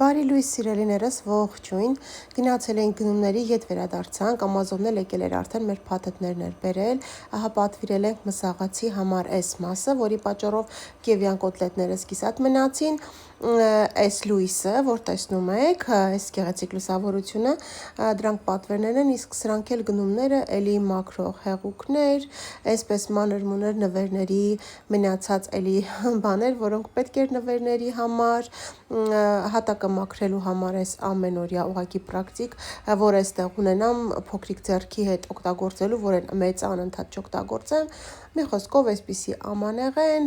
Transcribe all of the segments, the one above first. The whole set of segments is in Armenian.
Բարի լույս սիրելիներս, ողջույն, գնացել ենք գնումների, ետ վերադարձանք, Ամազոնն էլ եկել էր արդեն մեր փաթեթներն էր բերել, ահա պատվիրել ենք մսաղացի համար այս մասը, որի պատճառով կիևյան կոտլետներս կիսատ մնացին, այս լույսը, որ տեսնում եք, այս գեղեցիկ լուսավորությունը, դրանք պատվերներ են, իսկ սրանք էլ գնումները էլի մաքրող հեղուկներ, այսպես մանր-մունր նվերների մնացած էլի բաներ, որոնք պետք էր նվերների համար, հատակը մաքրելու համար այս ամենօրյա ուղղակի պրակտիկ, որ այստեղ ունենամ փոքրիկ ձեռքի հետ օգտագործելու, որ այն մեծ անընդհատ չօգտագործեմ, մի խոսքով այսպիսի ամանեղեն,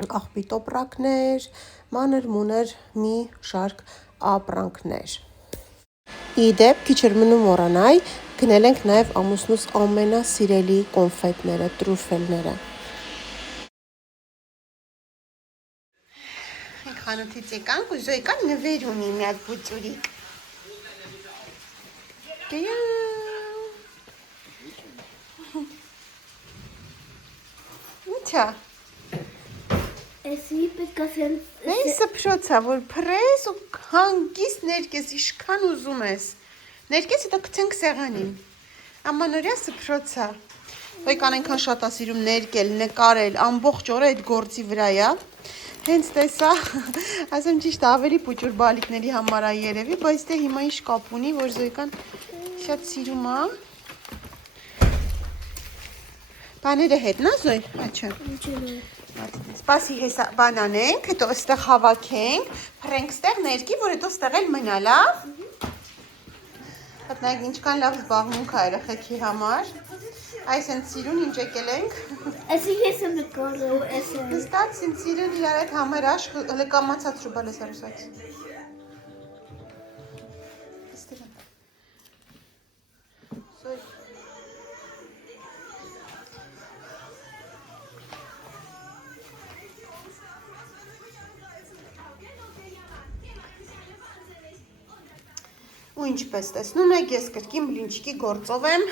աղբի տոպրակներ, մանր-մունր մի շարք ապրանքներ։ Իդեպ, քիչ էր մնում մոռանայի, գնել ենք նաև ամուսնուս ամենասիրելի կոնֆետները, տրուֆելները։ Մենք խանութից եկանք ու Զոյկան նվեր ունի մի հատ բուծուրիկ։ Ինչա։ Էսի պետք է սեն... Էսը փշոցա, որ պրես ու հանգիստ ներկես, իշքան ուզում ես։ Ներկես հետո կցենք սեղանին։ Ամանորյա սփրոցա։ Ոյկան այնքան շատ է սիրում ներկել, նկարել, ամբողջ օրը այդ գործի վրայա։ Հենց տեսա, ասեմ ճիշտ ավելի պուճուր բալիկների համար է երևի, բայց դե հիմա ինչ կապ ունի, որ Զոյկան շատ սիրում է։ Բաները հետ, նա Զոյ, աչա։ Սպասի հեսա բան անենք, հետո այստեղ հավաքենք, փռենք ստեղ ներկի, որ հետո ստեղ էլ մնա, լավ։ Հատ նայեք ինչքան լավ զբաղմունք է երեխեքի համար։ Այս են սիրուն ինչ եկել ենք։ Էսի ես եմ նկարել, էս է։ Նստած են սիրուն իրար այդ համերաշ, հլը կամացած շուբալ ես արուսած։ Ու ինչպես տեսնում եք, ես կրկին բլինչիկի գործով եմ,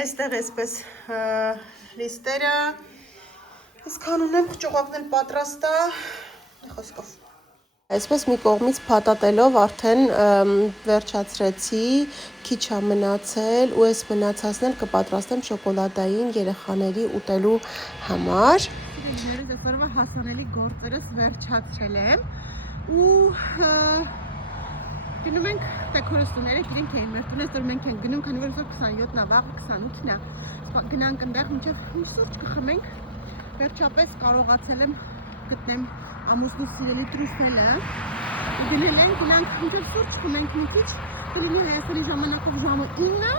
այստեղ այսպես լիստերը, այսքան ունեմ խճողակն էլ պատրաստ է, խոսքով։ Այսպես մի կողմից փաթաթելով արդեն վերջացրեցի, քիչ է մնացել ու այս մնացածն էլ կպատրաստեմ շոկոլադային երեխաների ուտելու համար։ Ես այսօրվա հասանելի գործերս վերջացրել եմ ու գնում ենք տեքորս տուները, գիրինք էին մեր տունը, այսօր մենք ենք գնում, քանի որ այսօր 27-ն է, վաղը 28-ն է, գնանք ընդեղ մինչև մի սուրճ կխմենք, վերջապես կարողացել եմ գտնեմ ամուսնուս սիրելի տրուֆելը ու գնել ենք, գնանք մինչև սուրճ խմենք մի քիչ, կլինի Հայաստանի ժամանակով ժամը 9-ը,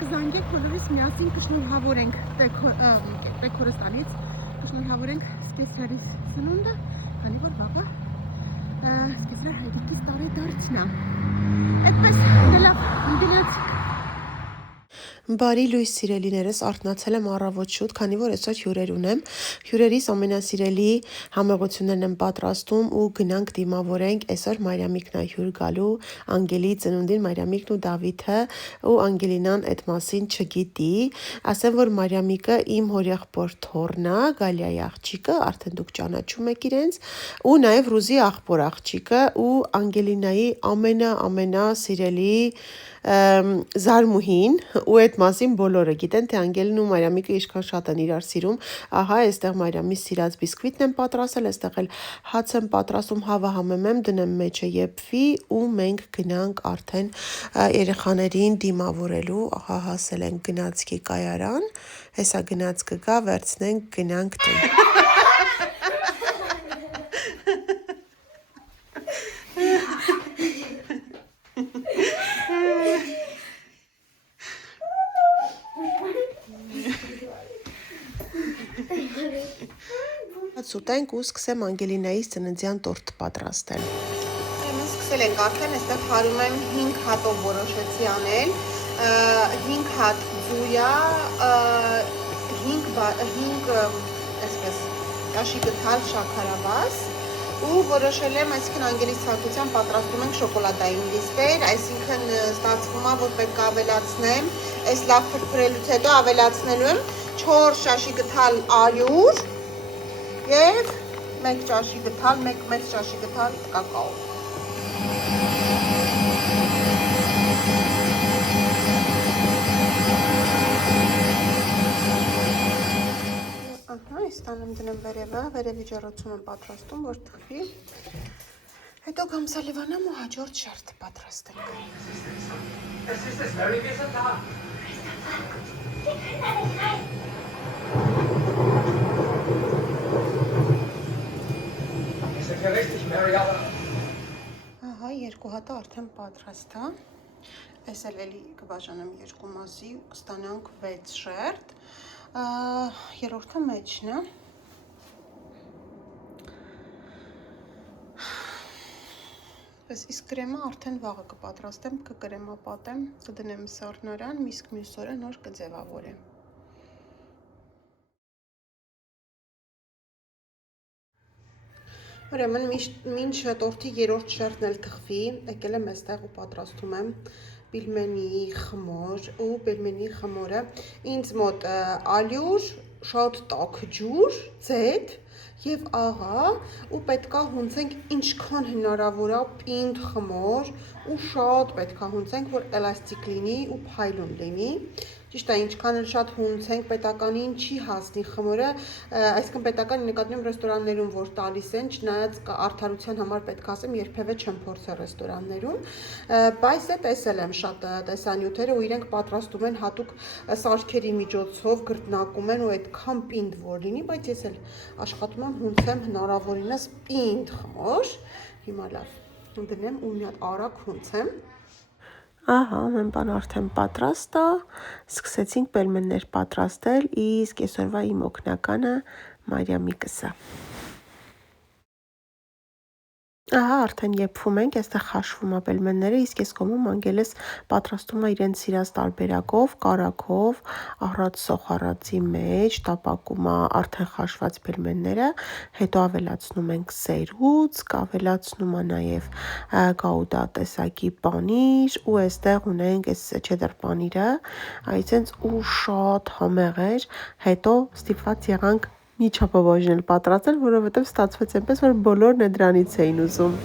կզանգենք բոլորիս միասին կշնորհավորենք տեքորստանից, կշնորհավորենք Սկեսրարիս սնունդը, քանի որ վաղը Սկեսրար հայրիկիս տարեդարձն է, այդպես դելավ ընդինացիք։ Բարի լույս սիրելիներս, արթնացել եմ առավոտ շուտ, քանի որ այսօր հյուրեր ունեմ, հյուրերիս ամենասիրելի համեղություններն եմ պատրաստում ու գնանք դիմավորենք, այսօր Մարիամիկն է հյուր գալու, Անգելի ծնունդին Մարիամիկն ու Դավիթը ու Անգելինան այդ մասին չգիտի, ասեմ, որ Մարիամիկը իմ հորեղբոր թոռն է, Գալիայի աղջիկը, արդեն դուք ճանաչում եք իրենց, ու նաև Ռուզի աղբոր աղջիկը ու Անգելինայի ամենասիրելի զարմուհին ու այդ մասին բոլորը գիտեն, թե Անգելին ու Մարիամիկը ինչքան շատ են իրար սիրում, ահա այստեղ Մարիամի սիրած բիսկվիտն եմ պատրաստել, այստեղ էլ հաց եմ պատրաստում, հավը համեմեմ, դնեմ մեջը եփվի ու մենք գնանք արդեն երեխաներին դիմավորելու, ահա հասել ենք գնացքի կայարան, հեսա գնաց կգա, վերցնենք, գնանք տուն։ Սուտենք ու սկսեմ Անգելինայից ծննդյան տորտ պատրաստել։ Մենք սկսել ենք արդեն, այստեղ հարում եմ 5 հատով որոշեցի անել, 5 հատ ձույա, 5 այսպես ճաշի գթալ շաքարավազ ու որոշել եմ, այսինքն անգելիս ցանկությամբ պատրաստում ենք շոկոլադային լիստեր, այսինքն ստացվում է, որ պետք է ավելացնեմ, այս լավ փրփրելուց հետո ավելացնելու եմ 4 ճաշի գթալ ալյուր եւ 1 ճաշի գթալ, 1 մեծ ճաշի գթալ կակաո։ Այս տանում դնեմ վերևը, վերևի ջեռոցում եմ պատրաստում, որ թխվի։ Հետո գամսալիվանամ ու հաջորդ շերտը պատրաստենք։ Ահա, երկու հատը արդեն պատրաստ է։ Այս էլի կբաժանեմ երկու մասի, կստանանք 6 շերտ։ Երորդը մեջն է։ Իսկ կրեմը արդեն վաղը կպատրաստեմ, կկրեմապատեմ, կդնեմ սառնարան, իսկ մյուս օրը նոր կձևավորեմ։ Ուրեմն մինչ տորթի 3-րդ շերտն էլ թխվի, եկել եմ այստեղ ու պատրաստում եմ պիլմենի խմոր ու պիլմենի խմորը ինձ մոտ ալյուր, շատ տաք ջուր, ձեթ եւ աղա ու պետքա հունցենք ինչքան հնարավոր է պինդ խմոր ու շատ պետքա հունցենք, որ էլաստիկ լինի ու փայլուն լինի։ Ճիշտ է, ինչքան էլ շատ հունցենք պետականին չի հասնի խմորը, այսինքն պետականին նկատի ունեմ ռեստորաններում, որ տալիս են, չնայած արդարության համար պետք է ասեմ, երբևէ չեմ փորձել ռեստորաններում, բայց տեսել եմ շատ տեսանյութերը ու իրենք պատրաստում են հատուկ սարքերի միջոցով գրտնակում են ու այդքան պինդ որ լինի, բայց ես էլ աշխատում եմ հունցեմ հնարավորինս պինդ խմոր, հիմա լավ, դնեմ ու մի հատ արագ հունցեմ։ Ահա, ամեն բան արդեն պատրաստ է, սկսեցինք պելմեններ պատրաստել, իսկ այսօրվա իմ օգնականը Մարիամիկս է։ Ահա, արդեն եփվում ենք, այստեղ խաշվում է պելմենները, իսկ այս կողմում Անգելես պատրաստում է իրենց սիրած տարբերակով, կարագով, առած սոխառածի մեջ, տապակում է արդեն խաշված պելմենները, հետո ավելացնում ենք սերուցք, ավելացնում է նաև գաուդա տեսակի պանիր ու այստեղ ունենք այս չեդար պանիրը, այսինքն ու շատ համեղ էր, հետո ստիպված եղանք մի չափաբաժնել պատրաստել, որովհետև ստացվեց այնպես, որ բոլորն է դրանից էին ուզում։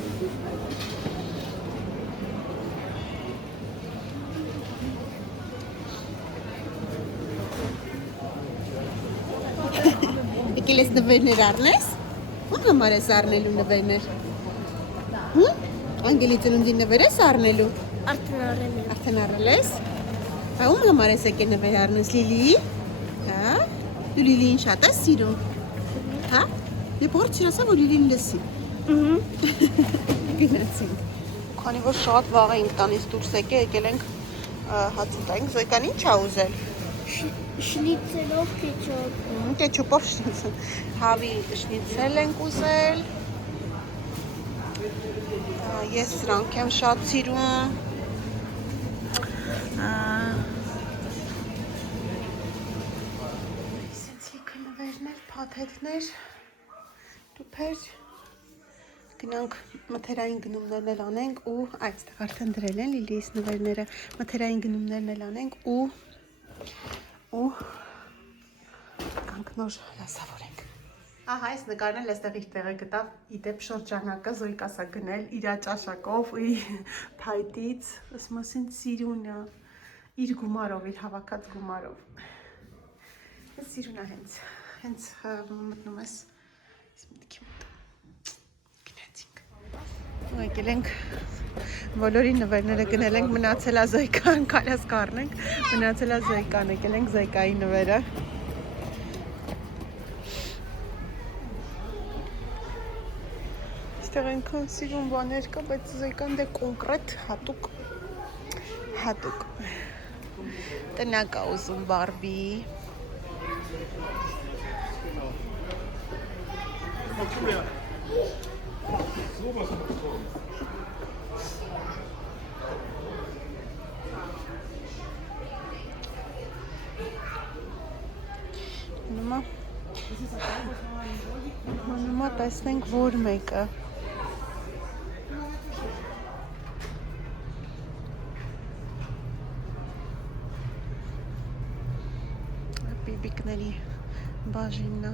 Եկել ես նվերներ առնես։ Ո՞ւմ համար ես առնելու նվերներ։ Անգելի ծնունդի նվեր ես առնելու։ Արդեն առել ես։ Ո՞ւմ համար ես եկել նվեր առնես, Լիլիի։ Հա։ Դու Լիլիին շատ ես սիրում։ Հա։ Դե փորձ չասա, որ Լիլին լսի։ Գնացինք։ Քանի որ շատ վաղ էինք տանից դուրս եկել ենք հաց ուտենք, Զոյկան ինչ ա ուզել։ Շնիցելով կեչոպ։ Կեչոպով շնիցել։ Հավի շնիցել ենք ուզել։ Ես սրանք եմ շատ սիրում։ Փաթեթներ, տուփեր, գնանք մթերային գնումներն էլ անենք ու այստեղ արդեն դրել են Լիլիիս նվերները, մթերային գնումներն էլ անենք ու կանք նոր լասավորենք։ Ահա այս նկարն էլ այստեղ իր տեղը գտավ, իդեպ շրջանակը Զոյկասա գնել իր ճաշակով ու փայտից, ասում սիրուն է, իր գումարով, իր հավաքած գումարով։ Ես սիրուն է հենց մտնում ես մտքի մոտ գնացինք ու եկել ենք բոլորի նվերները գնել ենք, մնացել է Զոյկան, կարաս կառնենք, մնացել է Զոյկան, եկել ենք Զոյկայի նվերը այստեղ այնքան սիրուն բաներ կա, բայց Զոյկան դե կոնկրետ հատուկ տնակ ա ուզում Բարբի Nummer. Տեսնենք որ մեկը։ Բիբիկների բաժինն է։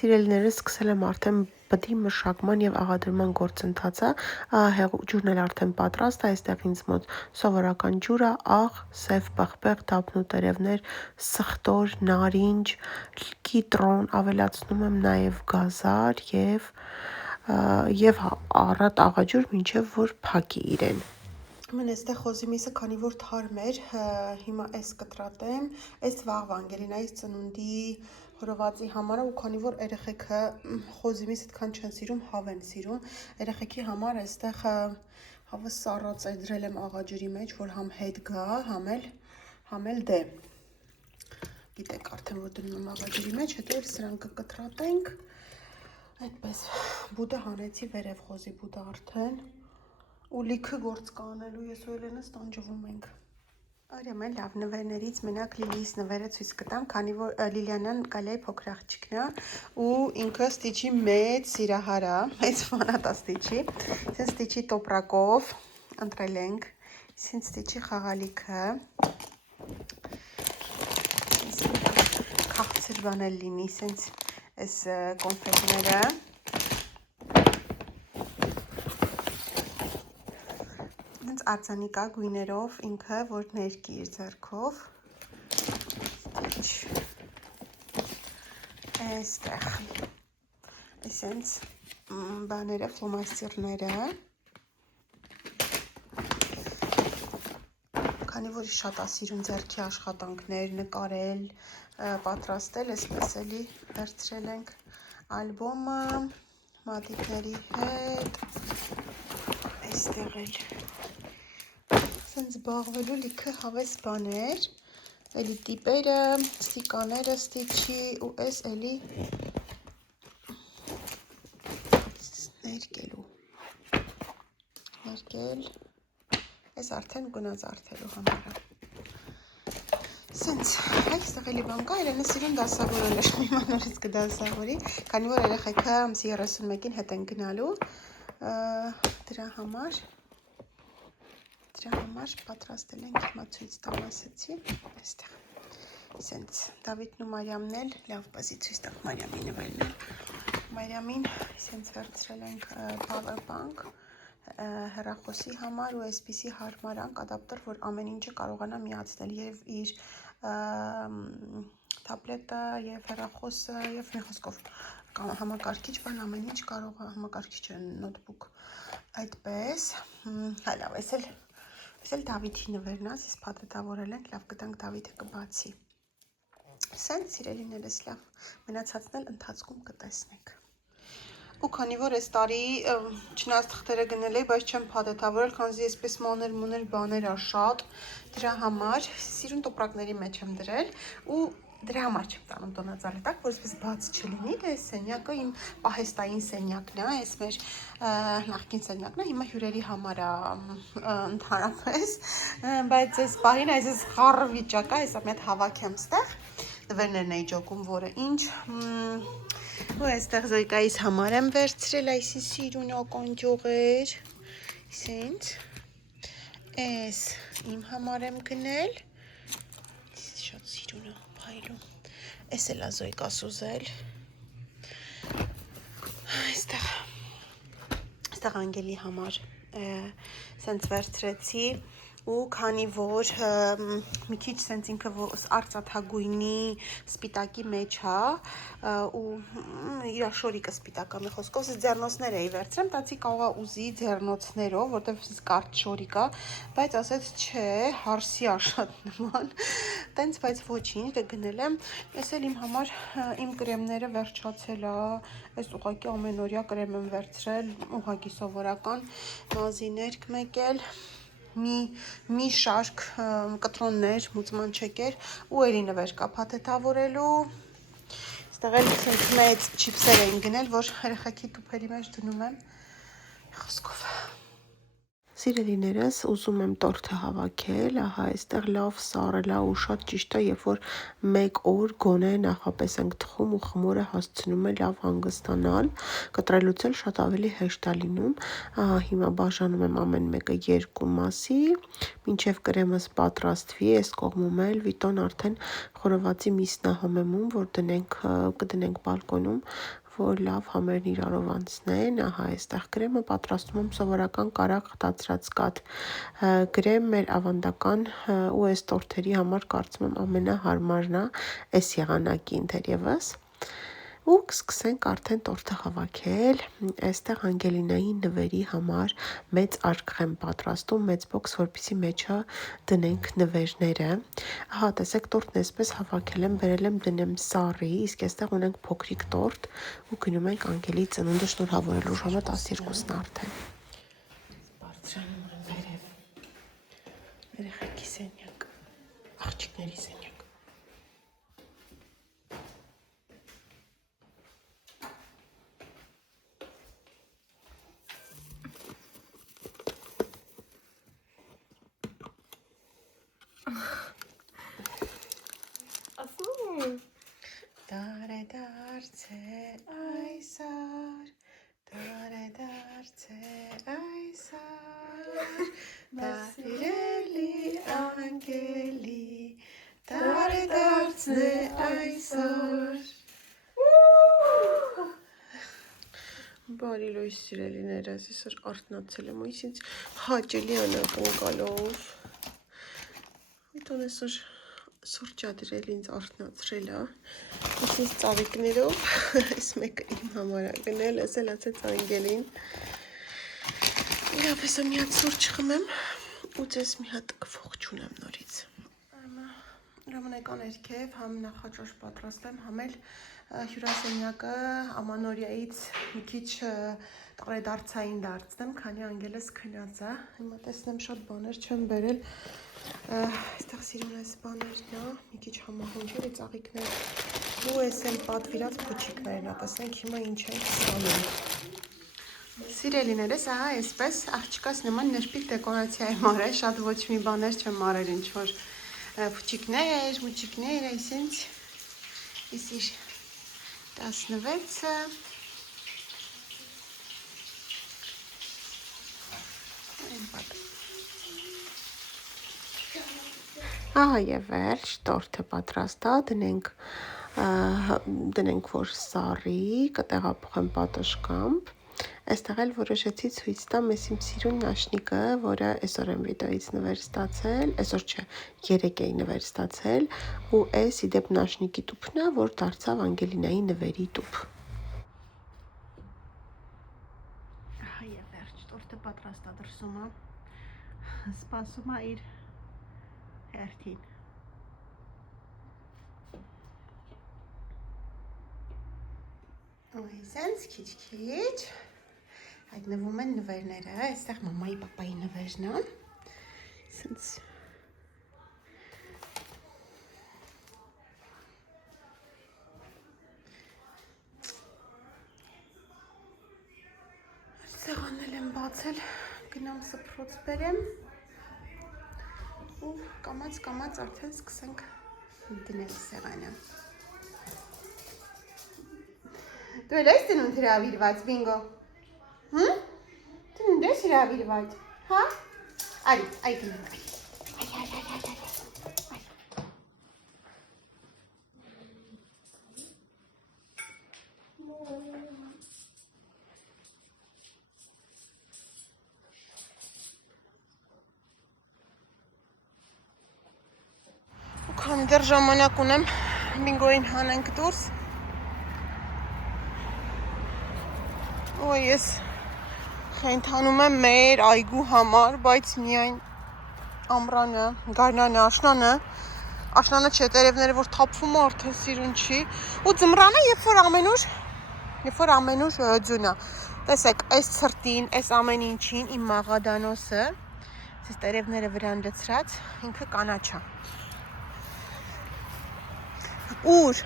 Սիրելիներս սկսել եմ արդեն բդի մշակման եւ աղադրման գործընթացը, ջուրն էլ արդեն պատրաստ է, այստեղ ինձ մոտ սովորական ջուր է, աղ, սև պղպեղ, դափնու տերևներ, սխտոր, նարինջ, կիտրոն, ավելացնում եմ նաեւ գազար եւ առատ աղաջուր, մինչեւ որ փակի իրեն։ Մեն այստեղ խոզի միսը, քանի որ թարմ էր, հիմա այս կտրատեմ, այս վաղվա Անգելինայից ծնունդի հորովածի համար ու քանի որ երեխեքը խոզի միս այդքան չեն սիրում, հավ են սիրում, երեխեքի համար այստեղ հավը սառած է դրել եմ աղաջրի մեջ, որ համ հետ գա, համ էլ դե։ Գիտեք արդեն որ դնում եմ աղաջրի մեջ, հետո էլ սրանք կկտրատենք, այդպես բուդը հանեցի վերև խոզի բուդը արդեն ու լիքը գործ կանելու, ես ու Էլենս տանջվում ենք։ Արյամ էլ լավ նվերներից մենակ Լիլիիս նվերը ցույց կտամ, քանի որ Լիլիանան կալի փոքր աղջիկն է ու ինքը Ստիչի մեծ սիրահար է, մեծ ֆանատ է Ստիչի։ Սենց Ստիչի տոպրակով ընտրել ենք, սենց Ստիչի խաղալիքը։ Քաղցր բան էլ լինի, սենց այս կոնֆետները։ Արձանիկա գույներով ինքը, որ ներկի իր ձեռքով, այստեղ, այսենց բաները, ֆլոմաստիրները, քանի որ շատ ասիրում ձեռքի աշխատանքներ, նկարել, պատրաստել, այսպես էլի վերցրել ենք ալբոմը, մատիկների հետ, այստեղ էլ սենց զբաղվելու լիքը հավես բաներ, էլի տիպերը, ստիկաները Ստիչի ու այս էլի ներկել, այս արդեն գնաց արդելու համարը։ Սենց, այստեղ էլի բան կա, Էլենը սիրում դասավորել էր, հիմա նորից կդասավորի, քանի որ երեխեքը ամսի 31-ին հետ են գնալու, դրա համար պատրաստել ենք, հիմա ցույց տամ ասեցի, այստեղ, սենց, Դավիթն ու Մարիամն էլ, լավ բազի ցույց տամ Մարիամի նվերն էլ, Մարիամին սենց վերցրել ենք power bank, հեռախոսի համար ու այսպիսի հարմարանք, ադապտեր, որ ամեն ինչը կարողանա միացնել և իր թաբլետը և հեռախոսը և մի խոսքով համակարգիչ բան ամեն ինչ կարող համակարգիչ նոթբուք այդպես, հալավ, այս էլ Դավիթի նվերն է, ես փաթեթավորել ենք, լավ կտանք Դավիթը կբացի։ Սենց սիրելիներս լավ, մնացածն էլ ընթացքում կտեսնենք։ Ու քանի որ այս տարի չնայած թղթերը գնել էի, բայց չեմ փաթեթավորել, քանզի այսպես մանր բաներ ա շատ, դրա համար սիրուն տոպրակների մեջ եմ դրել ու դրա համար չեմ տանում տոնածառի տակ, որ այսպես բաց չլինի, դե այս սենյակը իմ պահեստային սենյակն է, այս մեր նախկին սենյակն է, հիմա հյուրերի համար է ընդհանրապես, բայց այս պահին այս խառը վիճակ է, այս մի հատ հավաքեմ ստեղ, նվերներն էի ջոկում, որը ինչ, ու այստեղ Զոյկայիս համար եմ վերցրել, այսի սիրուն ակոնջողեր, սենց, այս իմ համար եմ գնել, շատ սիրուն է, բայլում, այս էլ է Զոյկաս ուզել, այստեղ Անգելի համար սենց վերցրեցի, ու քանի որ մի քիչ սենց ինքը արծաթագույնի սպիտակի մեջ է ու իր շորիկը սպիտակ է մի խոսքով, ես ձեռնոցներ էի վերցրեմ, տացի կարող է ուզի ձեռնոցներով, որտեվ կարճ շորիկ է, բայց ասեց չէ, հարսի աշատ նման, տենց բայց ոչինչ, դե գնել եմ, ես էլ իմ համար իմ կրեմները վերջացել է, այս ուղղակի ամենօրյա կրեմ եմ վերցրել, ուղղակի սովորական մազիներ կմեկել, մի շարք կտրոններ, մուծման չեկեր ու էլի նվեր կա փաթեթավորելու, Այստեղ էլ ցենք մեծ չիփսեր էին գնել, որ երեխեքի տուփերի մեջ դնում եմ խոսքով։ Սիրելիներս, ուզում եմ տորթը հավաքել, ահա այստեղ լավ սառել է ու շատ ճիշտ է, երբ որ 1 օր գոնե նախապես ենք թխում ու խմորը հասցնում է լավ հանգստանալ, կտրելուց էլ շատ ավելի հեշտ է լինում։ Հիմա բաժանում եմ ամեն մեկը 2 մասի, մինչև կրեմս պատրաստվի, այս կողմում էլ Վիտոն արդեն խորովածի միսն է համեմում, որ կդնենք բալկոնում, որ լավ համերն իրարով անցնեն, ահա այստեղ կրեմը պատրաստում եմ սովորական կարագ խտացրած կաթ կրեմ, մեր ավանդական ու այս տորթերի համար կարծում եմ ամենահարմարն է այս եղանակին թերևս։ Ու կսկսենք արդեն տորթը հավաքել, այստեղ Անգելինայի նվերի համար մեծ արկղ եմ պատրաստում, մեծ բոքս, որպեսզի մեջը դնենք նվերները։ Ահա տեսեք, տորթն այսպես հավաքել եմ, բերել եմ դնեմ սառի, իսկ այստեղ ունենք փոքրիկ տորթ ու գնում ենք Անգելի ծնունդը շնորհավորելու ժամը 12-ն արդեն։ Բարձրանում եմ վերև։ Երեխեքի սենյակ, աղջիկների սենյակ։ Դարե այսօր, դարելի անգելի, դարե դարձե այսօր։ Բարի լույս սիրելիներս, այսօր արթնացել եմ ու ինձ հաճելի անակնկալով։ Վիտոն այսօր սուրճադրել ինձ արթնացրել է, ինձ ծաղիկներով, այս մեկը իմ համար է գնել, ես էլ ասեց Անգելին, իրապես մի հատ սուրճ խմեմ ու ձեզ մի հատ կվող չունեմ նորից։ Ուրեմն եկա ներքև, համ նախաճաշ պատրաստեմ, համ էլ հյուրասենյակը ամանորյայից մի քիչ տարեդարձային դարձնեմ, քանի Անգելս քնած է, հիմա տեսնեմ շատ բաներ չեմ բերել, այստեղ սիրուն այս բաներն է, մի քիչ համահունչել ծաղիկներ ու այս են պատվիրած փուչիկներն է, տեսնենք հիմա ինչ ենք ստանում։ Սիրելիներս, ահա այսպես աղջկաս նման ներպիկ դեկորացիա եմ արել, շատ ոչ մի բաներ չեմ արել, ինչ որ փուչիկներ, մուչիկներ, այսինչ իսիր 16-ը Ահա եւ վերջ, տորթը պատրաստ է, դնենք որ սառի, կտեղափոխեմ պատշգամբ։ Այստեղ էլ որոշեցի ցույց տամ ես իմ սիրուն նաշնիկը, որը այսօր եմ վիդեոից նվեր ստացել, այսօր չէ, 3 էի նվեր ստացել, ու այս իդեպ նաշնիկի տուփն է, որ դարձավ Անգելինայի նվերի տուփ։ Ահա եւ վերջ, տորթը պատրաստ է դրսում է, սպասում է իր հերթին։ Այսենց քիչ-քիչ հայտնվում են նվերները, այստեղ մամայի, պապայի նվերն է, այսենց սեղանել եմ բացել, գնամ սփռոց բերեմ ու կամաց արդեն սկսենք դնել սեղանը։ Դու էլ ես դնում հրավիրված, բինգո, դնում ես հրավիրված, հա, այ դնում, Քանի դեռ ժամանակ ունեմ, բինգոին հանենք դուրս, ու ես խենթանում եմ մեր այգու համար, բայց միայն ամռանը, գարնանը, աշնանը չէ, տերևները որ թափվում է արդեն սիրուն չի, ու ձմռանը երբ որ ամենուր ձյուն է, տեսեք, այս ցրտին, այս ամեն ինչին իմ մաղադանոսը, այս տերևները վրան լցրած, ինքը կանաչ է, ուր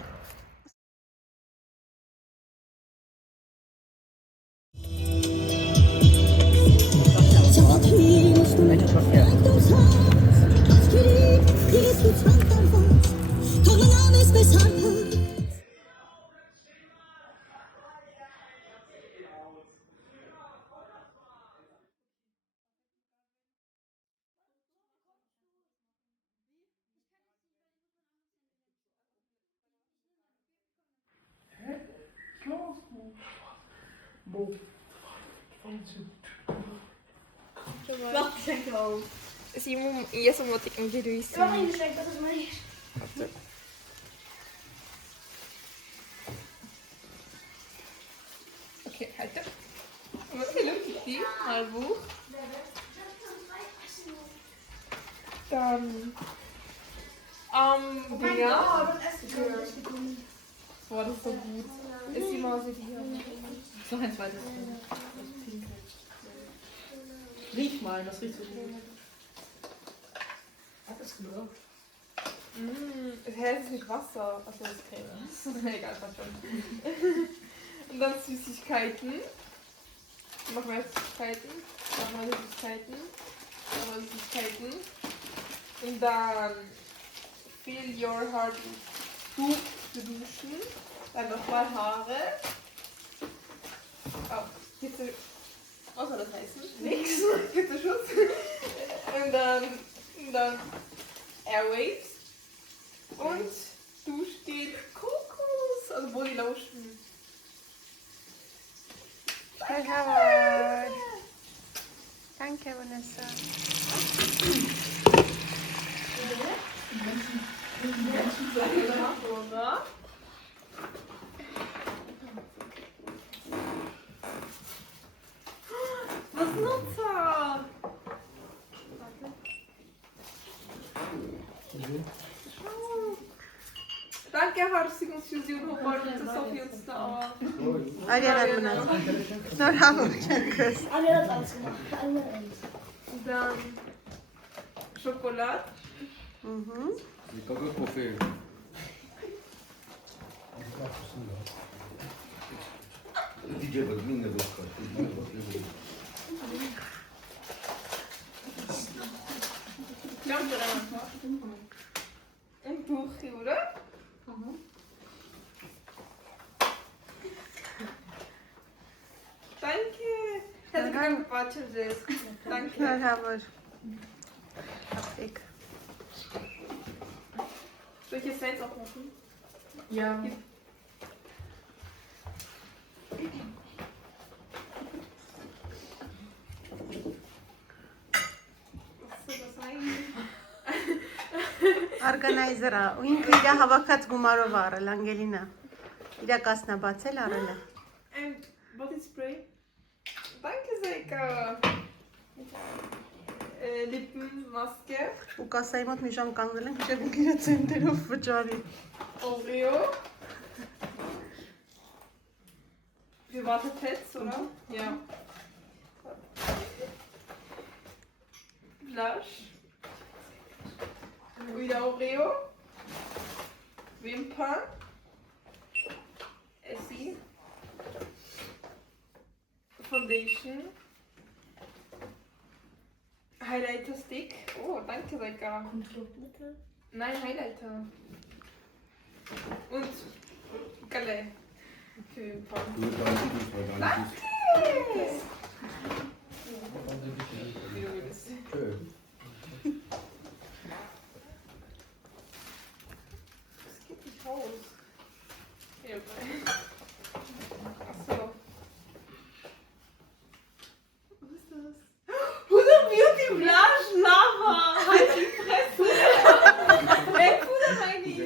Wacht, schenk je al. Simon, eerst omdat ik een video zie. Wacht even, schenk, dat is maar hier. Oké, halt er. Wat Hello Kitty, haar boek. Dan... Dinger. Oh, dat is het. Boah, das ist so gut. Ist die Maus hier? Ist noch ein zweites. Riech mal, das riecht so gut. Hat das gebraucht? Es hält mit Wasser. Achso, das ist Creme. Egal, fast schon. Und dann Süßigkeiten. Noch mehr Süßigkeiten. Noch mehr Süßigkeiten. Noch mehr Süßigkeiten. Und dann Feel Your Heart Tuch zu duschen. Dann nochmal Haare. Oh, Hitze. Was soll das heißen? Nix. Hitzeschutz. Und dann Airwaves. Und Duschgel Kokos. Also Body Lotion. Danke, Vanessa. Oder? Was Nutzer? Danke, Harsi und Susi und Hobart und Sophie und Star. Ariana Buna. Nur haben wir Alle dat uitgemaakt. Alle eens. Dann Schokolade. C'est comme un café. DJ was minder was. Ein Tuch, oder? Danke. Hätte ich gerne gewartet. Danke. Merhaba. Haftik. Soll ich jetzt eins aufmachen? Ja. Was soll das eigentlich? Օրգանայզերա, ու ինքը իր հավաքած գումարով առել, Անգելինա։ Իր կասնա բացել առել է։ Ein Body Spray. Danke, Seika. Lippenmaske. Ու կասայի մոտ մի ժամ կանգնել ենք, մինչև ինքը իր ցենտերով վճարի։ Oreo. Gewartet oder? Ja. Blush. Wieder Oreo. Wimpern. Essie. Foundation. Highlighter Stick. Oh, danke, Seika. Konfliktmittel. Nein, Highlighter. Und Galle. Für Wimpern. Danke! Wie du willst. Das geht nicht raus. Ja, achso. Was ist das? Huda Beauty Blush Lava! Halt die Fresse! Ey, Huda meine ich!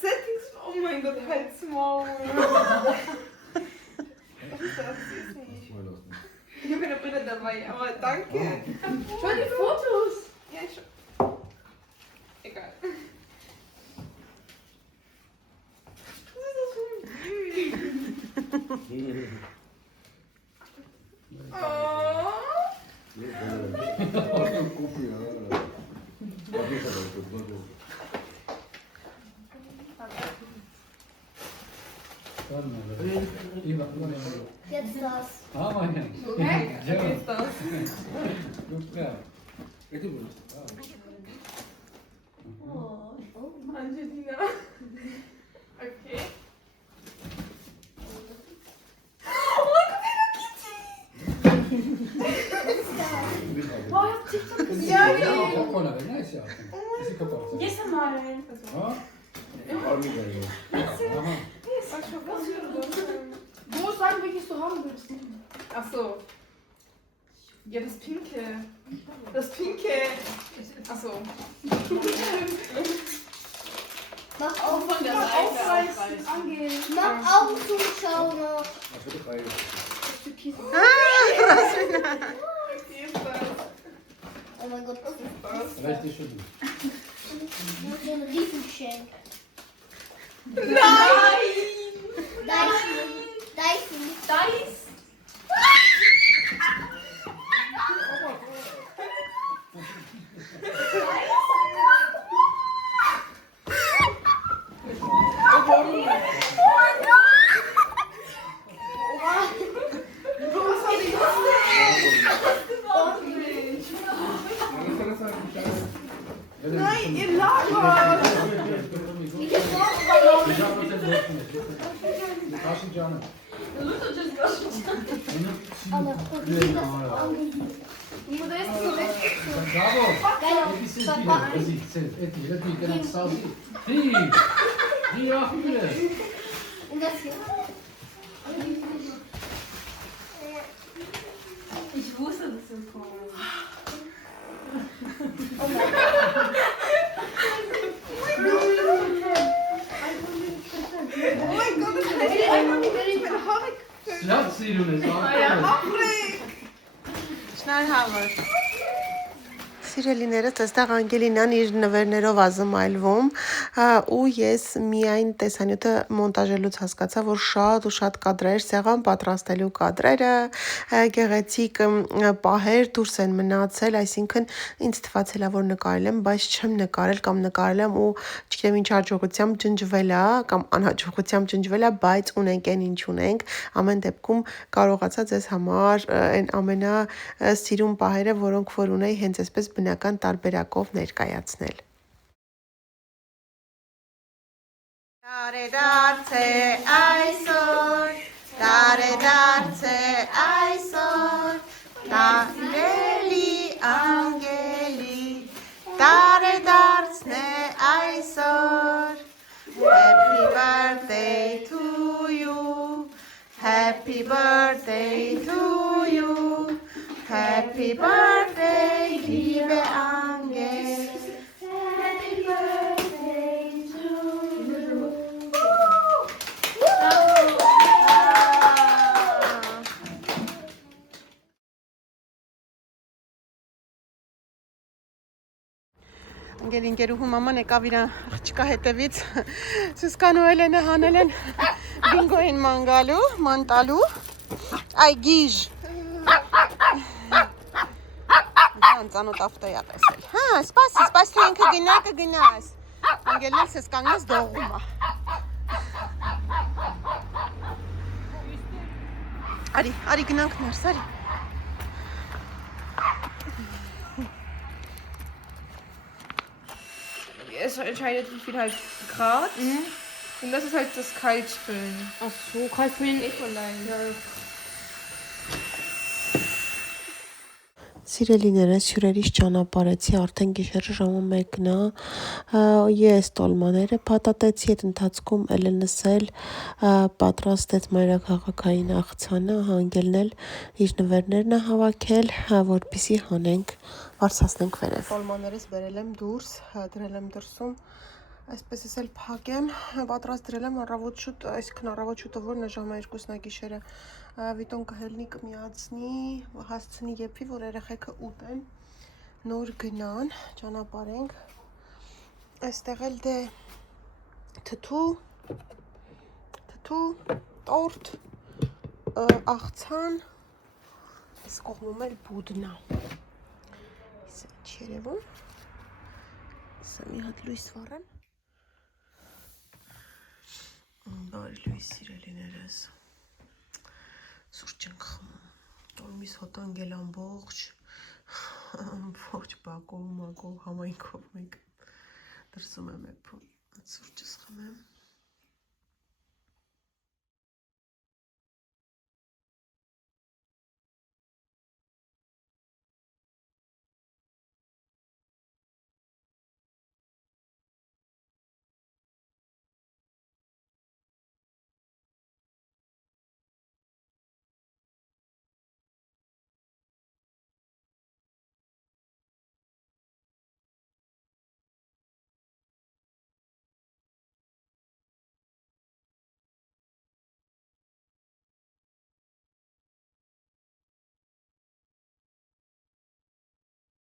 Settings, oh mein Gott, halt's Maul! Was ist das? Ich weiß nicht. Ich habe eine Brille dabei, aber danke. Schau die Fotos. Ja, ich schau. Egal. Was ist das für ein Bild? Oh. Jetzt das. Ah, meine. Hä? Was ist das? Ja. Oh. Angelina. Okay. Oh, ich hab TikTok gesehen. Ja, Ja, nee. Coca-Cola, nice ja. Ist die Coca-Cola. Gestern mal. Ja, Army Aha. Du musst sagen, welches du haben willst. Ach so. Ja, das Pinke. Das Pinke. Ach so. Mach auf von der Aufreißen, angehen. Mach Augen zuschauen noch. Was für eine Reihe? Oh mein Gott, das ist Richtig schön. so ein Riesengeschenk. Nein! Dyson. Nein, ihr Lager! Aber und das hier. Ich wusste, dass das kommt. Oh mein Gott, das hätte ich einfach nicht, wenn ich meine Haare Շնար հավար։ Սիրելիներս, այստեղ Անգելինան իր նվերներով ազմայլվում ու ես միայն տեսանյութը մոնտաժելուց հասկացա, որ շատ կադրեր, սեղան պատրաստելու կադրերը, գեղեցիկ պահեր դուրս են մնացել, այսինքն ինձ թվացել է, որ նկարել եմ, բայց չեմ նկարել կամ նկարել եմ ու չգիտեմ ինչ հաջողությամբ ջնջվել է կամ անհաջողությամբ ջնջվել է, բայց ունենք այն ինչ ունենք, ամեն դեպքում կարողացա ձեզ համար այն ամենասիրուն պահերը, որոնք որ ունեի հենց այսպես բնական տարբերակով ներկայացնել։ Տարեդարձ է այսօր, տարեդարձ է այսօր, տարելի անգելի, տարեդարձն է այսօր, Happy birthday to you, Happy birthday to you, Happy birthday, liebe Angel. Happy birthday to you. Ընկերուհու մաման եկավ իր աղջկա հետևից Սուսկանու Էլենը հանել են բինգոին ման տալու այ գիժ անծանոթ ավտո է տեսել հա սպասի թե ինքը կգնաս ընկերներս ես կանգնես դողում արի գնանք ներս արի Es entscheidet, wie viel halt Grad. Und das ist halt das Kaltspülen. Ach so, Kaltspülen. Ich online. Սիրելիներս հյուրերից ճանապարհեցի արդեն գիշերը ժամը 1-ն է ես տոլմաները փաթաթեցի այդ ընթացքում Էլենս էլ պատրաստեց մայրաքաղաքային աղցանը հանգելն էլ իր նվերներն է հավաքել որպեսզի հանենք բարձրացնենք վերև տոլմաներս բերել եմ դուրս դրել եմ դրսում այսպես էլ փակեմ պատրաստ դրել եմ առավոտ շուտ այսքան առավոտ շուտը որն է ժամը 2-ն է գիշերը Վիտոն կհելնի կմիացնի, հասցնի եփի, որ երեխեքը ուտեն, նոր գնան, ճանապարհենք։ Այստեղ էլ դե թթու, տորտ, աղցան, այս կողմում էլ բուդն է։ Իսկ չերևում։ Սա մի հատ լույս վառեմ։ Բարի լույս սիրելիներս։ Սուրճ ենք խմում, տոլմիս հոտ անգել ամբողջ բակով, մակով, համայնքով մեկ դրսում եմ էպում, այդ սուրճս խմեմ